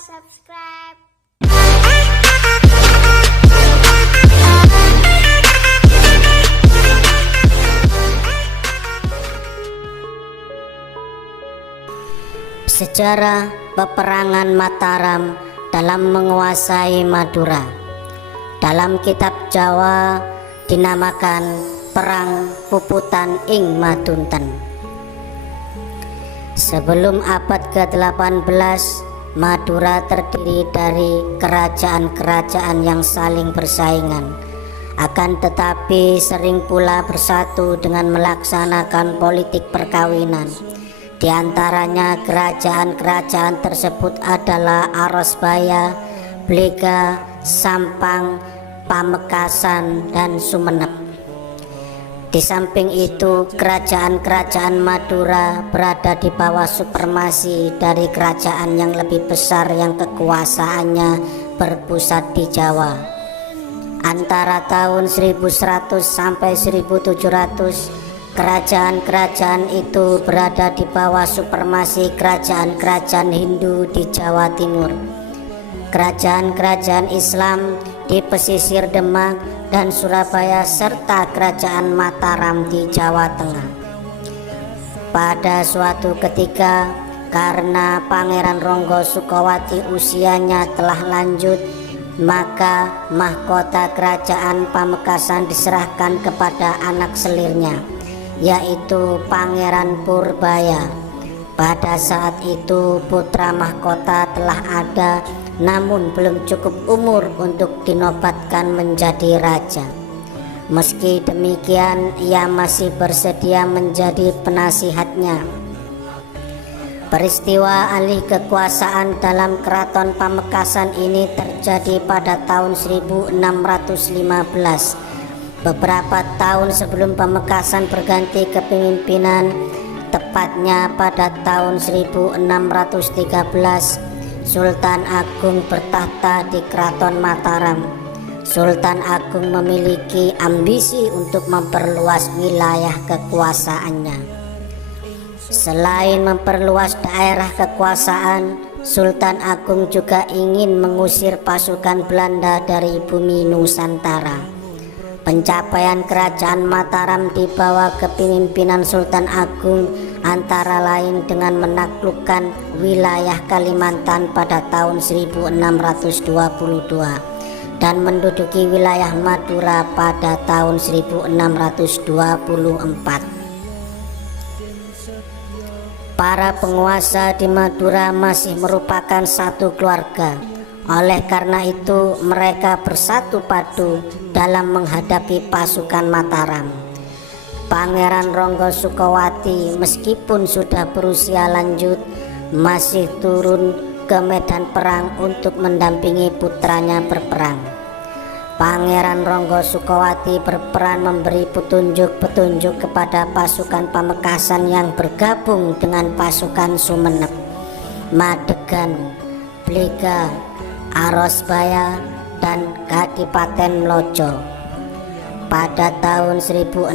subscribe. Sejarah peperangan Mataram dalam menguasai Madura. Dalam kitab Jawa dinamakan Perang Puputan ing Madunten. Sebelum abad ke-18, Madura terdiri dari kerajaan-kerajaan yang saling bersaingan. Akan tetapi sering pula bersatu dengan melaksanakan politik perkawinan. Di antaranya kerajaan-kerajaan tersebut adalah Arosbaya, Blega, Sampang, Pamekasan, dan Sumenep. Di samping itu, kerajaan-kerajaan Madura berada di bawah supremasi dari kerajaan yang lebih besar yang kekuasaannya berpusat di Jawa. Antara tahun 1100 sampai 1700, kerajaan-kerajaan itu berada di bawah supremasi kerajaan-kerajaan Hindu di Jawa Timur. Kerajaan-kerajaan Islam di pesisir Demak dan Surabaya serta kerajaan Mataram di Jawa Tengah. Pada suatu ketika, karena Pangeran Ronggo Sukowati usianya telah lanjut, maka mahkota kerajaan Pamekasan diserahkan kepada anak selirnya, yaitu Pangeran Purbaya. Pada saat itu putra mahkota telah ada, namun belum cukup umur untuk dinobatkan menjadi raja. Meski demikian, ia masih bersedia menjadi penasihatnya. Peristiwa alih kekuasaan dalam keraton Pamekasan ini terjadi pada tahun 1615. Beberapa tahun sebelum Pamekasan berganti kepemimpinan, tepatnya pada tahun 1613, Sultan Agung bertahta di Keraton Mataram. Sultan Agung memiliki ambisi untuk memperluas wilayah kekuasaannya. Selain memperluas daerah kekuasaan, Sultan Agung juga ingin mengusir pasukan Belanda dari bumi Nusantara. Pencapaian kerajaan Mataram di bawah kepemimpinan Sultan Agung antara lain dengan menaklukkan wilayah Kalimantan pada tahun 1622 dan menduduki wilayah Madura pada tahun 1624. Para penguasa di Madura masih merupakan satu keluarga. Oleh karena itu, mereka bersatu padu dalam menghadapi pasukan Mataram. Pangeran Ronggo Sukowati meskipun sudah berusia lanjut, masih turun ke medan perang untuk mendampingi putranya berperang. Pangeran Ronggo Sukowati berperan memberi petunjuk-petunjuk kepada pasukan Pamekasan yang bergabung dengan pasukan Sumenep, Madegan, Blega, Arosbaya, dan Kadipaten Lojo. Pada tahun 1624,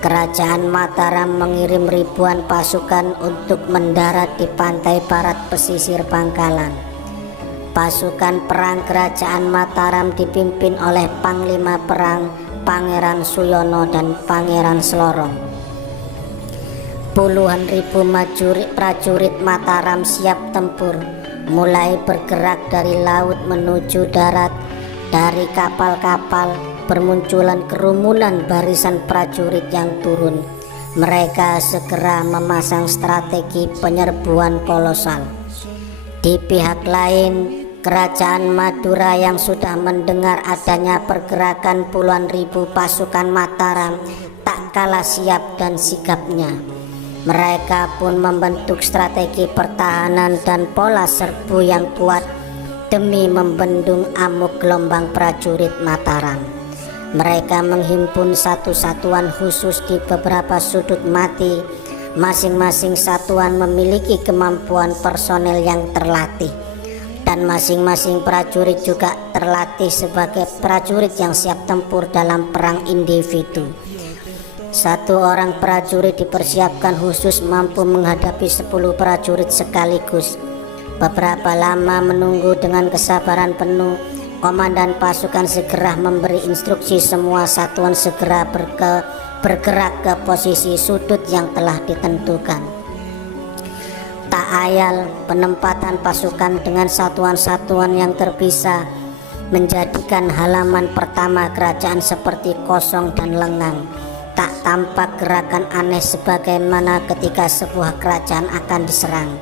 kerajaan Mataram mengirim ribuan pasukan untuk mendarat di pantai barat pesisir Bangkalan. Pasukan perang kerajaan Mataram dipimpin oleh Panglima Perang Pangeran Suyono dan Pangeran Selorong. Puluhan ribu prajurit Mataram siap tempur, mulai bergerak dari laut menuju darat. Dari kapal-kapal bermunculan kerumunan barisan prajurit yang turun. Mereka segera memasang strategi penyerbuan kolosal. Di pihak lain, kerajaan Madura yang sudah mendengar adanya pergerakan puluhan ribu pasukan Mataram tak kalah siap dan sigapnya. Mereka pun membentuk strategi pertahanan dan pola serbu yang kuat demi membendung amuk gelombang prajurit Mataram. Mereka menghimpun satu satuan khusus di beberapa sudut mati. Masing-masing satuan memiliki kemampuan personel yang terlatih, dan masing-masing prajurit juga terlatih sebagai prajurit yang siap tempur dalam perang individu. Satu orang prajurit dipersiapkan khusus mampu menghadapi 10 prajurit sekaligus. Beberapa lama menunggu dengan kesabaran penuh, komandan pasukan segera memberi instruksi semua satuan segera bergerak ke posisi sudut yang telah ditentukan. Tak ayal, penempatan pasukan dengan satuan-satuan yang terpisah menjadikan halaman pertama kerajaan seperti kosong dan lengang. Tak tampak gerakan aneh sebagaimana ketika sebuah kerajaan akan diserang.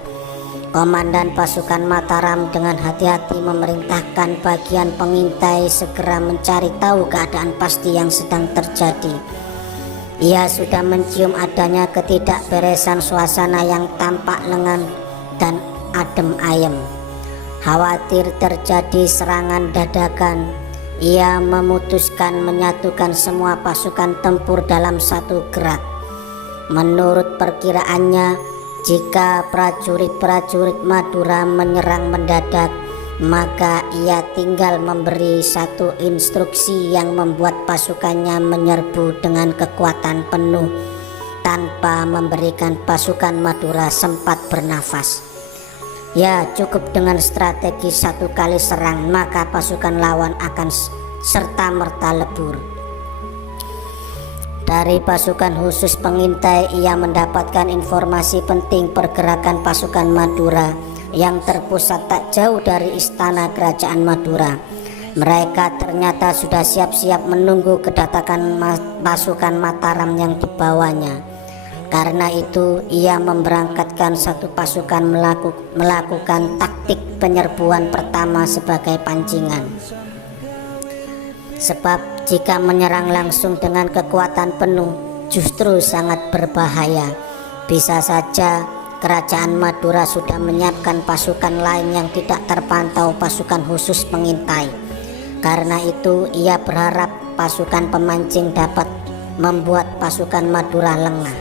Komandan pasukan Mataram dengan hati-hati memerintahkan bagian pengintai segera mencari tahu keadaan pasti yang sedang terjadi. Ia sudah mencium adanya ketidakberesan suasana yang tampak lengang dan adem ayem. Khawatir terjadi serangan dadakan, ia memutuskan menyatukan semua pasukan tempur dalam satu gerak. Menurut perkiraannya, jika prajurit-prajurit Madura menyerang mendadak, maka ia tinggal memberi satu instruksi yang membuat pasukannya menyerbu dengan kekuatan penuh tanpa memberikan pasukan Madura sempat bernafas. Ya, cukup dengan strategi satu kali serang, maka pasukan lawan akan serta-merta lebur. Dari pasukan khusus pengintai, ia mendapatkan informasi penting pergerakan pasukan Madura yang terpusat tak jauh dari istana kerajaan Madura. Mereka ternyata sudah siap-siap menunggu kedatangan pasukan Mataram yang dibawanya. Karena itu, ia memberangkatkan satu pasukan melakukan taktik penyerbuan pertama sebagai pancingan. Sebab jika menyerang langsung dengan kekuatan penuh justru sangat berbahaya. Bisa saja kerajaan Madura sudah menyiapkan pasukan lain yang tidak terpantau pasukan khusus pengintai. Karena itu ia berharap pasukan pemancing dapat membuat pasukan Madura lengah,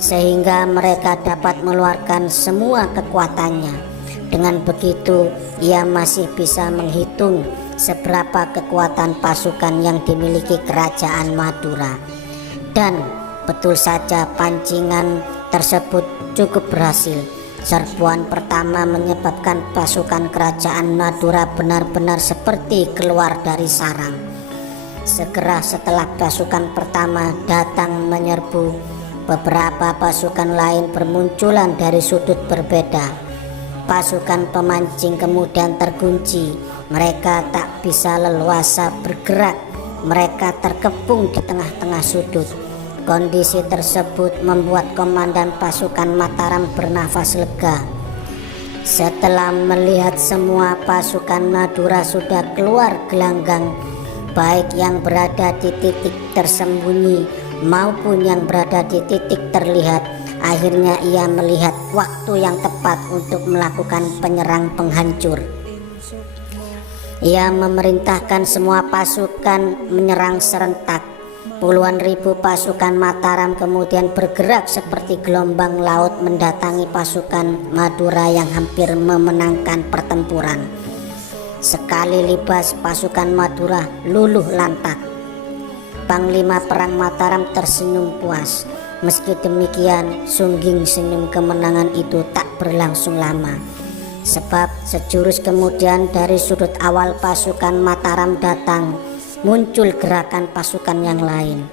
sehingga mereka dapat mengeluarkan semua kekuatannya. Dengan begitu ia masih bisa menghitung seberapa kekuatan pasukan yang dimiliki kerajaan Madura. Dan betul saja pancingan tersebut cukup berhasil. Serbuan pertama menyebabkan pasukan kerajaan Madura benar-benar seperti keluar dari sarang. Segera setelah pasukan pertama datang menyerbu, beberapa pasukan lain bermunculan dari sudut berbeda. Pasukan pemancing kemudian terkunci. Mereka tak bisa leluasa bergerak. Mereka terkepung di tengah-tengah sudut. Kondisi tersebut membuat komandan pasukan Mataram bernafas lega. Setelah melihat semua pasukan Madura sudah keluar gelanggang, baik yang berada di titik tersembunyi maupun yang berada di titik terlihat, akhirnya ia melihat waktu yang tepat untuk melakukan penyerang penghancur. Ia memerintahkan semua pasukan menyerang serentak. Puluhan ribu pasukan Mataram kemudian bergerak seperti gelombang laut mendatangi pasukan Madura yang hampir memenangkan pertempuran. Sekali libas pasukan Madura luluh lantak. Panglima perang Mataram tersenyum puas. Meski demikian, sungging senyum kemenangan itu tak berlangsung lama. Sebab sejurus kemudian dari sudut awal pasukan Mataram datang, muncul gerakan pasukan yang lain.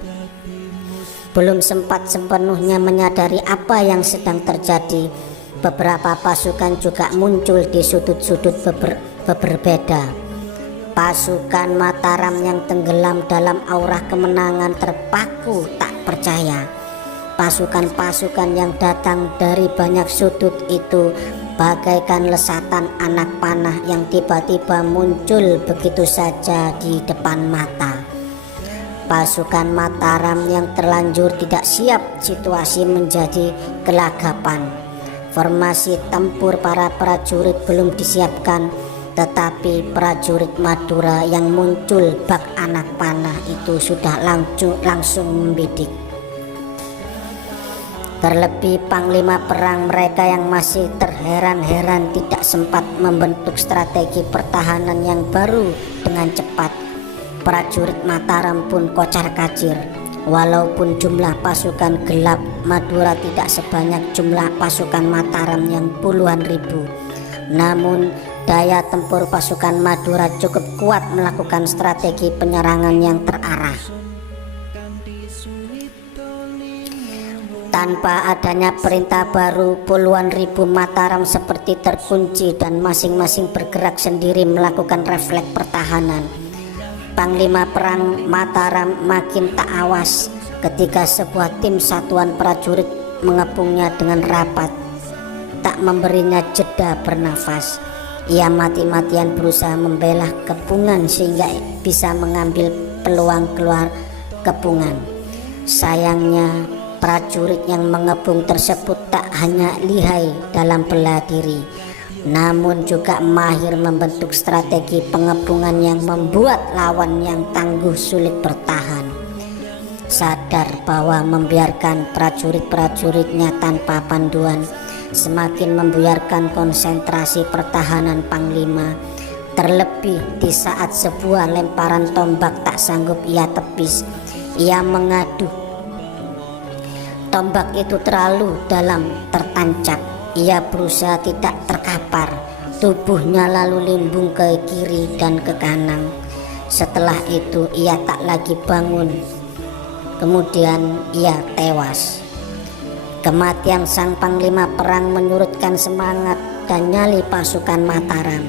Belum sempat sepenuhnya menyadari apa yang sedang terjadi, beberapa pasukan juga muncul di sudut-sudut berbeda. Pasukan Mataram yang tenggelam dalam aura kemenangan terpaku tak percaya. Pasukan-pasukan yang datang dari banyak sudut itu bagaikan lesatan anak panah yang tiba-tiba muncul begitu saja di depan mata. Pasukan Mataram yang terlanjur tidak siap, situasi menjadi gelagapan. Formasi tempur para prajurit belum disiapkan, tetapi prajurit Madura yang muncul bak anak panah itu sudah langsung membidik. Terlebih panglima perang mereka yang masih terheran-heran tidak sempat membentuk strategi pertahanan yang baru dengan cepat. Prajurit Mataram pun kocar-kacir. Walaupun jumlah pasukan gelap Madura tidak sebanyak jumlah pasukan Mataram yang puluhan ribu, Namun daya tempur pasukan Madura cukup kuat melakukan strategi penyerangan yang terarah. Tanpa adanya perintah baru, puluhan ribu Mataram seperti terkunci dan masing-masing bergerak sendiri melakukan refleks pertahanan. Panglima perang Mataram makin tak awas ketika sebuah tim satuan prajurit mengepungnya dengan rapat, tak memberinya jeda bernafas. Ia mati-matian berusaha membela kepungan sehingga bisa mengambil peluang keluar kepungan. Sayangnya prajurit yang mengepung tersebut tak hanya lihai dalam bela diri, namun juga mahir membentuk strategi pengepungan yang membuat lawan yang tangguh sulit bertahan. Sadar bahwa membiarkan prajurit-prajuritnya tanpa panduan semakin membuyarkan konsentrasi pertahanan Panglima, terlebih di saat sebuah lemparan tombak tak sanggup ia tepis. Ia mengadu tombak itu terlalu dalam tertancap. Ia berusaha tidak terkapar, tubuhnya lalu limbung ke kiri dan ke kanan. Setelah itu ia tak lagi bangun, kemudian ia tewas. Kematian sang panglima perang menyurutkan semangat dan nyali pasukan Mataram.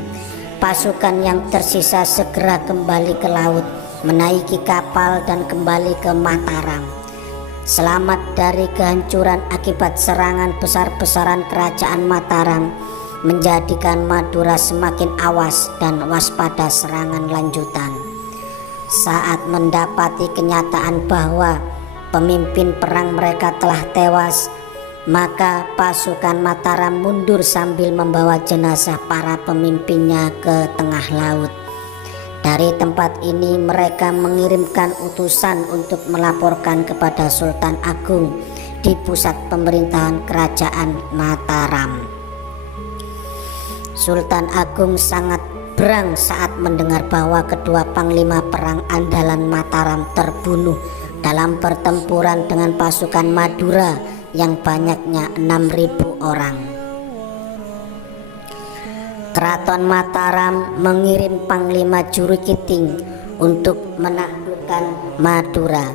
Pasukan yang tersisa segera kembali ke laut, menaiki kapal dan kembali ke Mataram. Selamat dari kehancuran akibat serangan besar-besaran kerajaan Mataram menjadikan Madura semakin awas dan waspada serangan lanjutan. Saat mendapati kenyataan bahwa pemimpin perang mereka telah tewas, maka pasukan Mataram mundur sambil membawa jenazah para pemimpinnya ke tengah laut. Dari tempat ini mereka mengirimkan utusan untuk melaporkan kepada Sultan Agung di pusat pemerintahan kerajaan Mataram. Sultan Agung sangat berang saat mendengar bahwa kedua panglima perang andalan Mataram terbunuh dalam pertempuran dengan pasukan Madura yang banyaknya 6.000 orang. Keraton Mataram mengirim Panglima Jurukiting untuk menaklukkan Madura.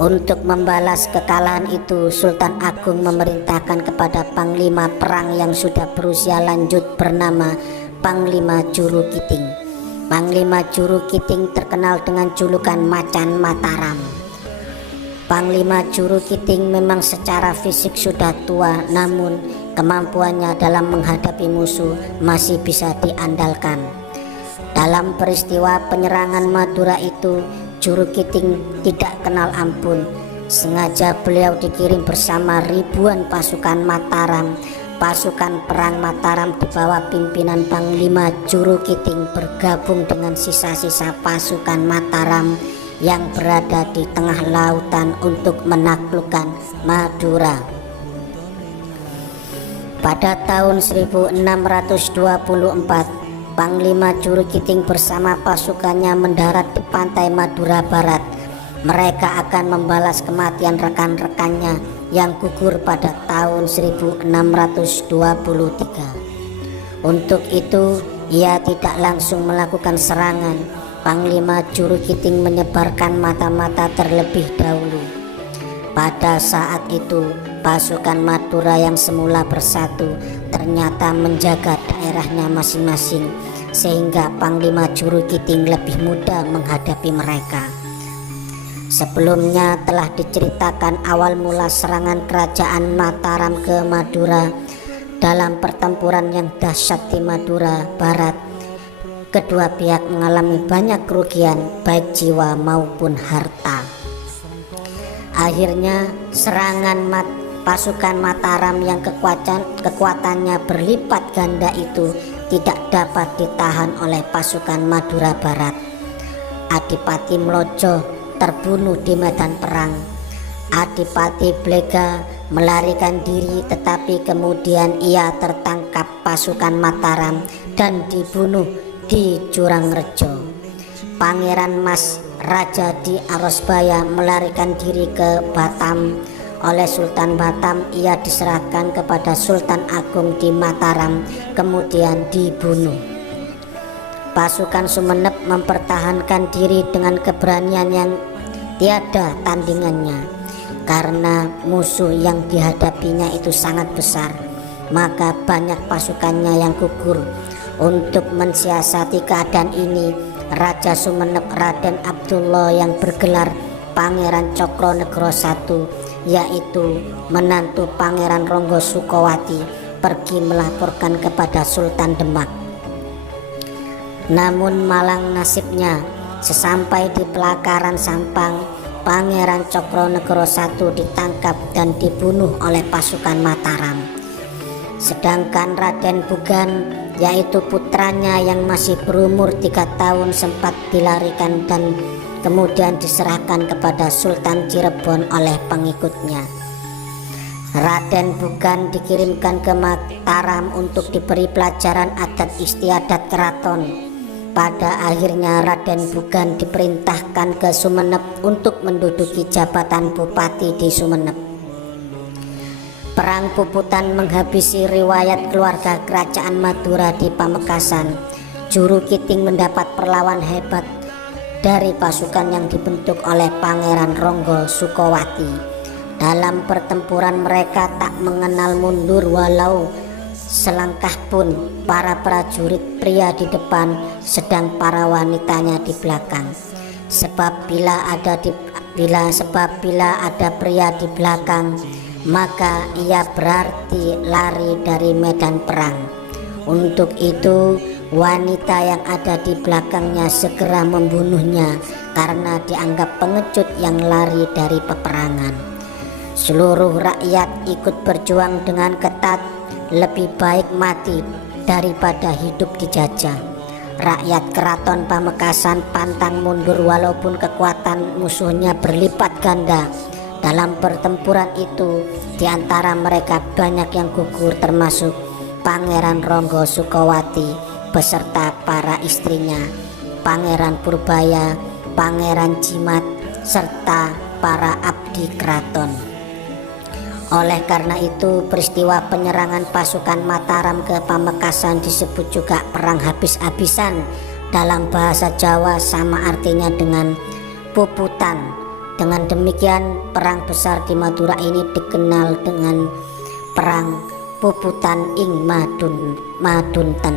Untuk membalas kekalahan itu, Sultan Agung memerintahkan kepada Panglima perang yang sudah berusia lanjut bernama Panglima Jurukiting. Panglima Jurukiting terkenal dengan julukan Macan Mataram. Panglima Jurukiting memang secara fisik sudah tua, namun kemampuannya dalam menghadapi musuh masih bisa diandalkan. Dalam peristiwa penyerangan Madura itu, Jurukiting tidak kenal ampun. Sengaja beliau dikirim bersama ribuan pasukan Mataram. Pasukan perang Mataram di bawah pimpinan Panglima Jurukiting bergabung dengan sisa-sisa pasukan Mataram yang berada di tengah lautan untuk menaklukkan Madura. Pada tahun 1624, Panglima Jurukiting bersama pasukannya mendarat di pantai Madura Barat. Mereka akan membalas kematian rekan-rekannya yang gugur pada tahun 1623. Untuk itu, ia tidak langsung melakukan serangan. Panglima Jurukiting menyebarkan mata-mata terlebih dahulu. Pada saat itu, pasukan Madura yang semula bersatu ternyata menjaga daerahnya masing-masing, sehingga Panglima Jurukiting lebih mudah menghadapi mereka. Sebelumnya telah diceritakan awal mula serangan kerajaan Mataram ke Madura. Dalam pertempuran yang dahsyat di Madura Barat, kedua pihak mengalami banyak kerugian baik jiwa maupun harta. Akhirnya serangan pasukan Mataram yang kekuatannya berlipat ganda itu tidak dapat ditahan oleh pasukan Madura Barat. Adipati Mlojo terbunuh di medan perang. Adipati Blega melarikan diri, tetapi kemudian ia tertangkap pasukan Mataram dan dibunuh di Jurangrejo. Pangeran Mas Raja di Arosbaya melarikan diri ke Batam oleh Sultan Batam, ia diserahkan kepada Sultan Agung di Mataram, kemudian dibunuh. Pasukan Sumenep mempertahankan diri dengan keberanian yang tiada tandingannya. Karena musuh yang dihadapinya itu sangat besar, maka banyak pasukannya yang gugur. Untuk mensiasati keadaan ini, Raja Sumenep Raden Abdullah yang bergelar Pangeran Cokronegoro I, yaitu menantu Pangeran Ronggo Sukowati, pergi melaporkan kepada Sultan Demak. Namun malang nasibnya, sesampai di pelataran Sampang, Pangeran Cokronegoro I ditangkap dan dibunuh oleh pasukan Mataram. Sedangkan Raden Bugan, yaitu putranya yang masih berumur 3 tahun, sempat dilarikan dan kemudian diserahkan kepada Sultan Cirebon oleh pengikutnya. Raden Bugan dikirimkan ke Mataram untuk diberi pelajaran adat istiadat keraton. Pada akhirnya Raden Bugan diperintahkan ke Sumenep untuk menduduki jabatan bupati di Sumenep. Perang Puputan menghabisi riwayat keluarga kerajaan Madura di Pamekasan. Juru Kiting mendapat perlawan hebat dari pasukan yang dibentuk oleh Pangeran Ronggo Sukowati. Dalam pertempuran mereka tak mengenal mundur walau selangkah pun. Para prajurit pria di depan, sedang para wanitanya di belakang. Sebab bila ada pria di belakang, maka ia berarti lari dari medan perang. Untuk itu wanita yang ada di belakangnya segera membunuhnya karena dianggap pengecut yang lari dari peperangan. Seluruh rakyat ikut berjuang dengan ketat, lebih baik mati daripada hidup dijajah. Rakyat Keraton Pamekasan pantang mundur walaupun kekuatan musuhnya berlipat ganda. Dalam pertempuran itu, di antara mereka banyak yang gugur, termasuk Pangeran Ronggo Sukowati beserta para istrinya, Pangeran Purbaya, Pangeran Jimat, serta para abdi keraton. Oleh karena itu, peristiwa penyerangan pasukan Mataram ke Pamekasan disebut juga perang habis-habisan. Dalam bahasa Jawa sama artinya dengan Puputan. Dengan demikian, perang besar di Madura ini dikenal dengan Perang Puputan ing Madunten.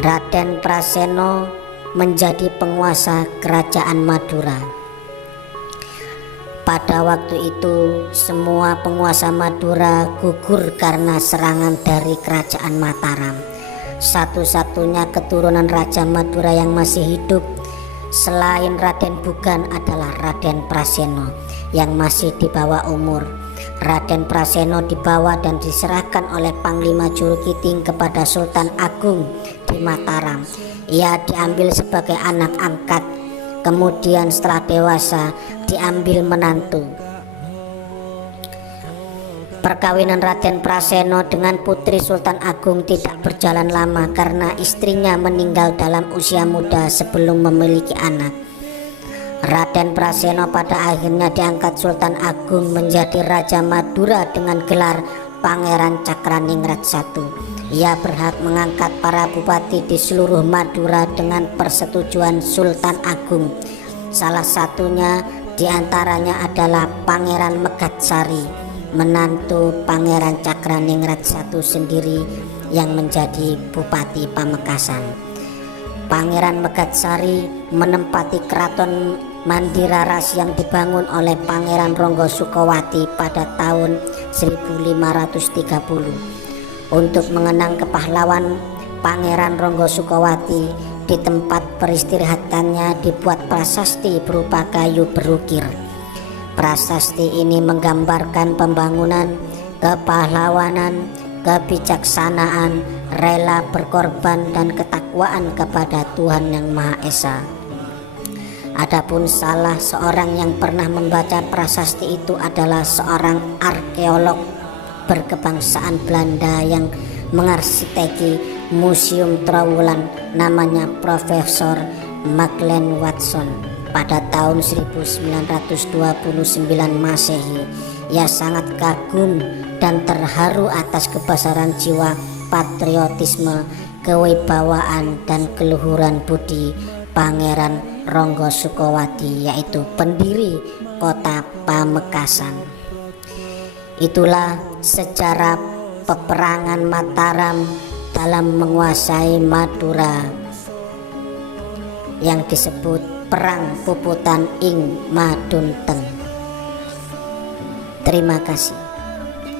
Raden Praseno menjadi penguasa kerajaan Madura. Pada waktu itu, semua penguasa Madura gugur karena serangan dari kerajaan Mataram. Satu-satunya keturunan Raja Madura yang masih hidup selain Raden Bugan adalah Raden Praseno yang masih di bawah umur. Raden Praseno dibawa dan diserahkan oleh Panglima Juru Kiting kepada Sultan Agung di Mataram. Ia diambil sebagai anak angkat, kemudian setelah dewasa diambil menantu. Perkawinan Raden Praseno dengan putri Sultan Agung tidak berjalan lama karena istrinya meninggal dalam usia muda sebelum memiliki anak. Raden Praseno pada akhirnya diangkat Sultan Agung menjadi Raja Madura dengan gelar Pangeran Cakraningrat I. Ia berhak mengangkat para bupati di seluruh Madura dengan persetujuan Sultan Agung. Salah satunya diantaranya adalah Pangeran Megatsari, menantu Pangeran Cakraningrat I sendiri yang menjadi Bupati Pamekasan. Pangeran Megatsari menempati keraton Mandiraras yang dibangun oleh Pangeran Ronggo Sukowati pada tahun 1530. Untuk mengenang kepahlawan Pangeran Ronggo Sukowati, di tempat peristirahatannya dibuat prasasti berupa kayu berukir. Prasasti ini menggambarkan pembangunan, kepahlawanan, kebijaksanaan, rela berkorban, dan ketakwaan kepada Tuhan Yang Maha Esa. Adapun salah seorang yang pernah membaca prasasti itu adalah seorang arkeolog berkebangsaan Belanda yang mengarsiteki Museum Trawulan, namanya Profesor Maclean Watson. Pada tahun 1929 Masehi, Ia sangat kagum dan terharu atas kebesaran jiwa, patriotisme, kewibawaan dan keluhuran budi Pangeran Ronggo Sukowati, yaitu pendiri kota Pamekasan. Itulah sejarah peperangan Mataram dalam menguasai Madura yang disebut Perang Puputan ing Madunten. Terima kasih.